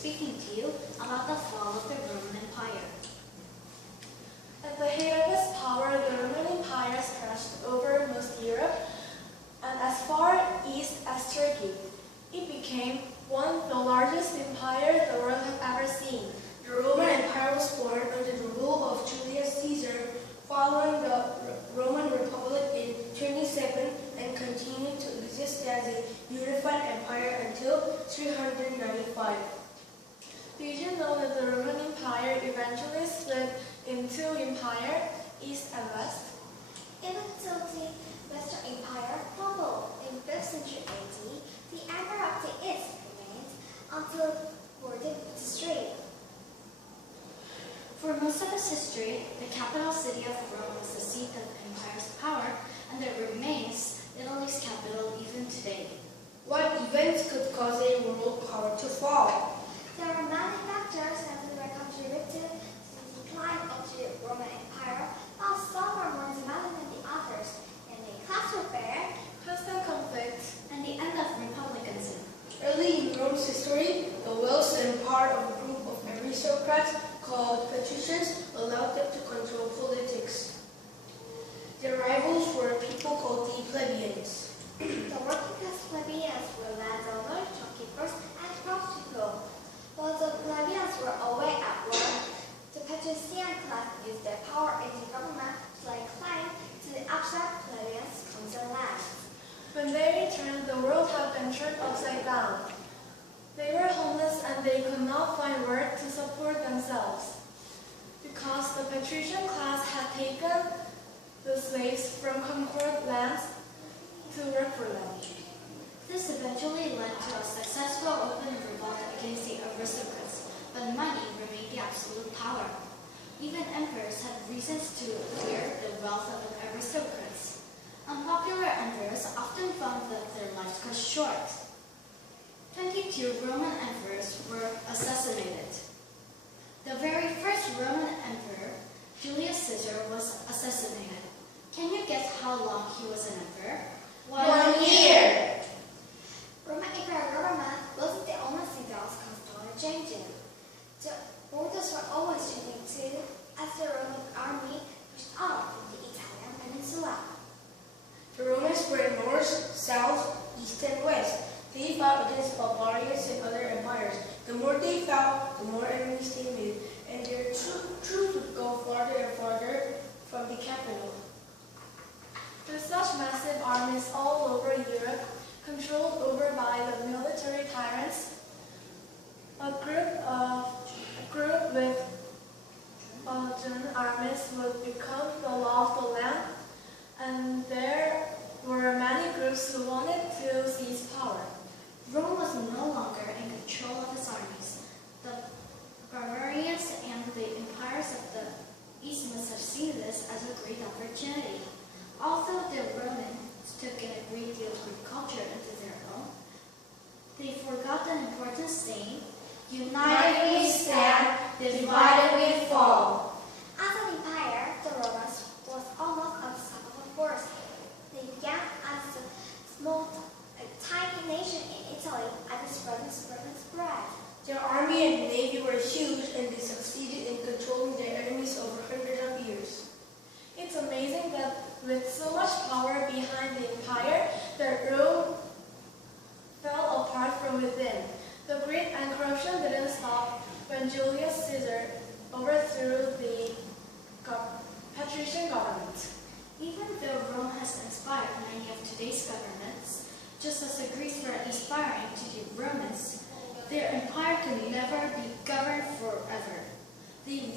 speaking to you about the fall of the Roman Empire. At the height of its power, the Roman Empire stretched over most Europe and as far east as Turkey. It became one of the largest empires the world has ever seen. The Roman Empire was born under the rule of Julius Caesar, following the Roman Republic in 27 and continued to exist as a unified empire until 395. Did you know that the Roman Empire eventually split into empires, East and West? Even though the Western Empire crumbled in 5th century AD, the Empire of the East remained until World History. For most of its history, the capital city of Rome was the seat of the empire's power, and it remains Italy's capital even today. What events could cause a world power to fall? There are many factors that were contributed to the decline of the Roman Empire, while some are more demanding than the others, namely class warfare, Constant conflict, And the end of republicanism. Early in Rome's history, the wealth and power of a group of aristocrats called patricians allowed them to control politics. Their rivals were people called the plebeians. the working class plebeians were landowners, shopkeepers, and craftspeople. While the plebeians were away at work, the patrician class used their power in the government to lay claim to the abstract plebeians' concerned lands. when they returned, the world had been turned upside down. They were homeless and they could not find work to support themselves, because the patrician class had taken the slaves from conquered lands to work for them. This eventually led to a successful open revolt against the aristocrats, but money remained the absolute power. Even emperors had reasons to fear the wealth of the aristocrats. Unpopular emperors often found that their lives cut short. 22 Roman emperors were assassinated. The very first Roman emperor, Julius Caesar, was assassinated. Can you guess how long he was an emperor? 1 year. Roman Imperial government wasn't the only thing that was constantly changing. The borders were always changing too, as the Roman army pushed out from the Italian peninsula. The Romans spread north, south, east, and west. They fought against barbarians and other empires. The more they fought, the more enemies they made, and their troops would go farther and farther from the capital. With such massive armies all over Europe, controlled over by the military tyrants, a group with Belgian armies would become the law of the land, and there were many groups who wanted to seize power. Rome was no longer in control of its armies. The barbarians and the empires of the East must have seen this as a great opportunity. Although the Romans took in a great deal of Greek culture into their own, they forgot an important saying: United we stand, divided we fall. As an empire, the Romans was almost unstoppable force. They began as a tiny nation in Italy, and spread. Their army and navy were huge, and they succeeded in controlling their enemies over hundreds of years. It's amazing that with so much power behind the empire, that Rome fell apart from within. The greed and corruption didn't stop when Julius Caesar overthrew the patrician government. Even though Rome has inspired many of today's governments, just as the Greeks were inspiring to the Romans, their empire could never be governed forever. They